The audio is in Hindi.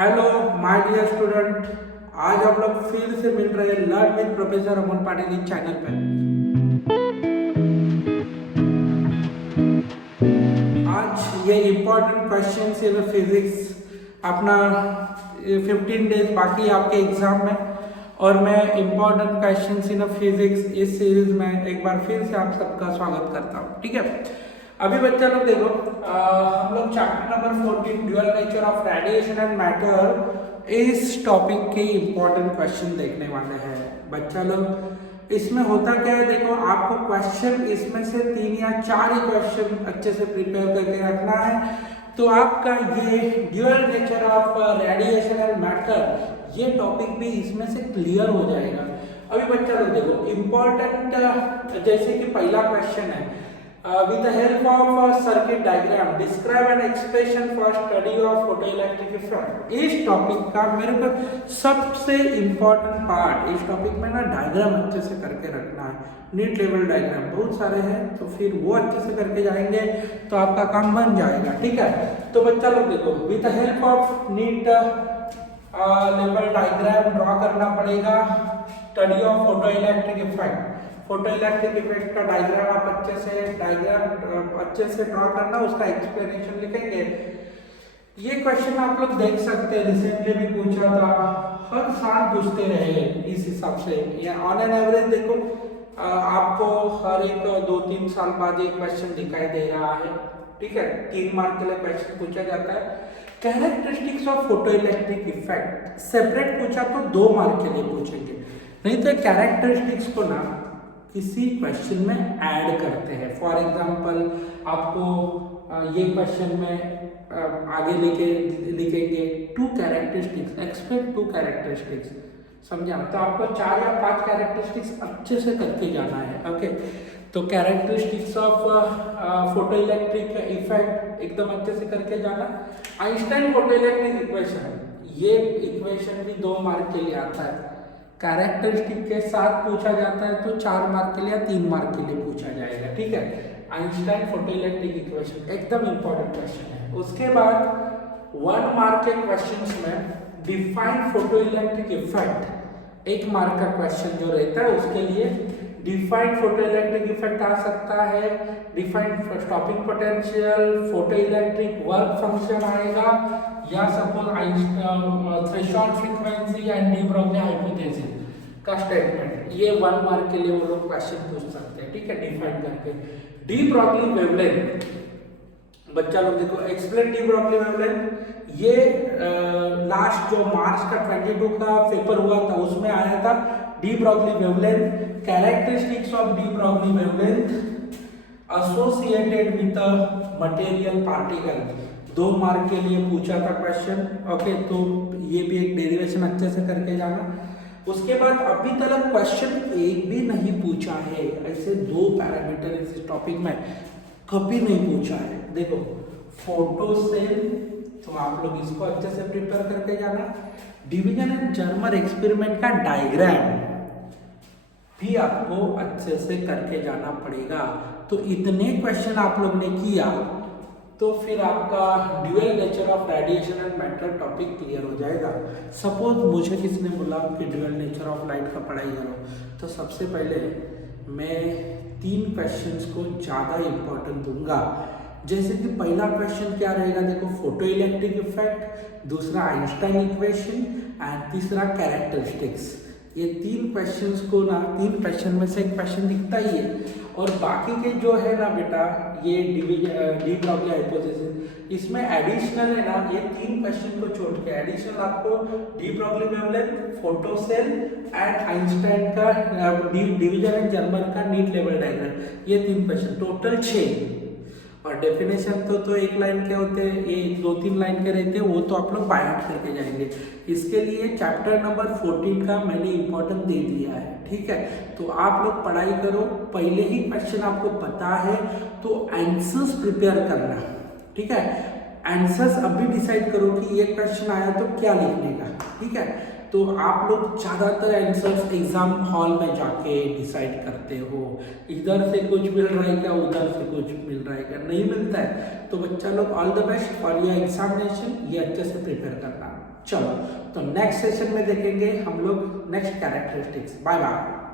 हेलो माय डियर स्टूडेंट, आज आप लोग फिर से मिल रहे हैं लर्न विद प्रोफेसर अमन पाटिल इस चैनल पे। आज ये इम्पोर्टेंट क्वेश्चन इन फिजिक्स अपना 15 डेज बाकी है आपके एग्जाम में, और मैं इम्पोर्टेंट क्वेश्चन इन फिजिक्स इस सीरीज में एक बार फिर से आप सबका स्वागत करता हूँ। ठीक है, अभी बच्चा लोग देखो, हम लोग chapter number 14 dual nature of radiation and matter इस टॉपिक के इम्पोर्टेंट क्वेश्चन देखने वाले हैं। बच्चा लोग इसमें होता क्या है, देखो आपको क्वेश्चन इसमें से 3 या 4 ही क्वेश्चन अच्छे से प्रिपेयर करके रखना है, तो आपका ये dual nature of radiation and matter ये टॉपिक भी इसमें से क्लियर हो जाएगा। अभी बच्चा लोग देखो इम्पोर्टेंट, जैसे कि पहला क्वेश्चन है, with the help of a circuit diagram describe an expression for study of photoelectric effect। इस टॉपिक का मेरे को सबसे इम्पोर्टेंट पार्ट, इस टॉपिक में ना डायग्राम अच्छे से करके रखना है। नीट लेवल डायग्राम बहुत सारे हैं, तो फिर वो अच्छे से करके जाएंगे तो आपका काम बन जाएगा। ठीक है, तो बच्चा लोग देखो with the help of NEET level diagram draw करना पड़ेगा study of photoelectric effect. Photoelectric effect का डायग्राम आप अच्छे से ड्रॉ करना, उसका एक्सप्लेनेशन लिखेंगे। ये क्वेश्चन आप लोग देख सकते हैं, रिसेंटली भी पूछा था, हर साल पूछते रहे इस हिसाब से, या ऑन एन एवरेज देखो आपको हर एक 2-3 साल बाद एक क्वेश्चन दिखाई दे रहा है। ठीक है, 3 मार्क के लिए क्वेश्चन पूछा जाता है। Characteristics of photoelectric effect separate पूछा तो 2 मार्क के लिए पूछेंगे, नहीं तो कैरेक्टरिस्टिक्स को ना किसी क्वेश्चन में ऐड करते हैं। फॉर एग्जांपल आपको ये क्वेश्चन में आगे लिखेंगे 2 कैरेक्टरिस्टिक्स, एक्सपेक्ट 2 कैरेक्टरिस्टिक्स, समझा? तो आपको 4 या 5 कैरेक्टरिस्टिक्स अच्छे से करके जाना है। ओके, तो कैरेक्टरिस्टिक्स ऑफ फोटोइलेक्ट्रिक इफेक्ट एकदम अच्छे से करके जाना। आइंस्टाइन फोटोइलेक्ट्रिक इक्वेशन, ये इक्वेशन भी 2 मार्क के लिए आता है। कैरेक्टरिस्टिक के साथ पूछा जाता है तो 4 मार्क के लिए या 3 मार्क के लिए पूछा जाएगा। ठीक है, आइंस्टाइन फोटोइलेक्ट्रिक इक्वेशन एकदम इंपॉर्टेंट क्वेश्चन है। उसके बाद 1 मार्क के क्वेश्चंस में डिफाइन फोटोइलेक्ट्रिक इफेक्ट, 1 मार्क का क्वेश्चन जो रहता है उसके लिए डिफाइन फोटोइलेक्ट्रिक इफेक्ट आ सकता है, define stopping potential, photoelectric work function आएगा, या suppose threshold frequency and de Broglie hypothesis का स्टेटमेंट। ये 1 मार्क के लिए वो लोग क्वेश्चन पूछ सकते हैं। ठीक है, डिफाइन करके। डी ब्रोगली वेवलेंथ, बच्चा लोग देखो एक्सप्लेन डी ब्रोगली वेवलेंथ, ये लास्ट जो मार्च का 22 का पेपर हुआ था उसमें आया था। D Broglie wavelength, characteristics of D Broglie wavelength associated with material particle, 2 mark के लिए पूछा था क्वेश्चन। ओके, तो ये भी एक डेरिवेशन अच्छे से करके जाना। उसके बाद अभी तक क्वेश्चन एक भी नहीं पूछा है, ऐसे 2 पैरामीटर इस टॉपिक में कभी नहीं पूछा है। देखो फोटो सेल, तो आप लोग इसको अच्छे से प्रिपेयर करके जाना। डिवीजन एंड जर्मर एक्सपेरिमेंट का डायग्राम भी आपको अच्छे से करके जाना पड़ेगा। तो इतने क्वेश्चन आप लोग ने किया तो फिर आपका dual nature of radiation and matter topic clear हो जाएगा। सपोज मुझे किसने बोला कि ड्यूअल नेचर ऑफ लाइट का पढ़ाई करो, तो सबसे पहले मैं 3 क्वेश्चंस को ज़्यादा इम्पोर्टेंट दूंगा। जैसे कि पहला क्वेश्चन क्या रहेगा, देखो फोटोइलेक्ट्रिक इफेक्ट, दूसरा आइंस्टाइन इक्वेशन एंड तीसरा कैरेक्टरिस्टिक्स। ये 3 क्वेश्चंस को ना, 3 क्वेश्चन में से एक क्वेश्चन दिखता ही है, और बाकी के जो है ना बेटा, ये डी ब्रोगली हाइपोथेसिस, इसमें एडिशनल है ना, ये 3 क्वेश्चन को छोड़ के एडिशनल आपको de Broglie wavelength, photo cell and Einstein का डिवीजन एंड जर्मर का नीट लेवल डायग्राम, ये 3 क्वेश्चन, टोटल 6। और डेफिनेशन तो 1 लाइन के होते हैं, ये 2-3 लाइन के रहते हैं, वो तो आप लोग बाय हार्ट करके जाएंगे। इसके लिए चैप्टर नंबर 14 का मैंने इम्पोर्टेंट दे दिया है। ठीक है, तो आप लोग पढ़ाई करो, पहले ही क्वेश्चन आपको पता है तो आंसर्स प्रिपेयर करना। ठीक है, आंसर्स अभी डिसाइड करो कि ये क्वेश्चन आया तो क्या लिखने का। ठीक है, तो आप लोग ज़्यादातर आंसर्स एग्जाम हॉल में जाके डिसाइड करते हो, इधर से कुछ मिल रहा है क्या, उधर से कुछ मिल रहा है क्या, नहीं मिलता है। तो बच्चा लोग all the best for your examination, ये अच्छे से प्रिपेयर करना। चलो तो नेक्स्ट सेशन में देखेंगे हम लोग नेक्स्ट कैरेक्टरिस्टिक्स। Bye bye.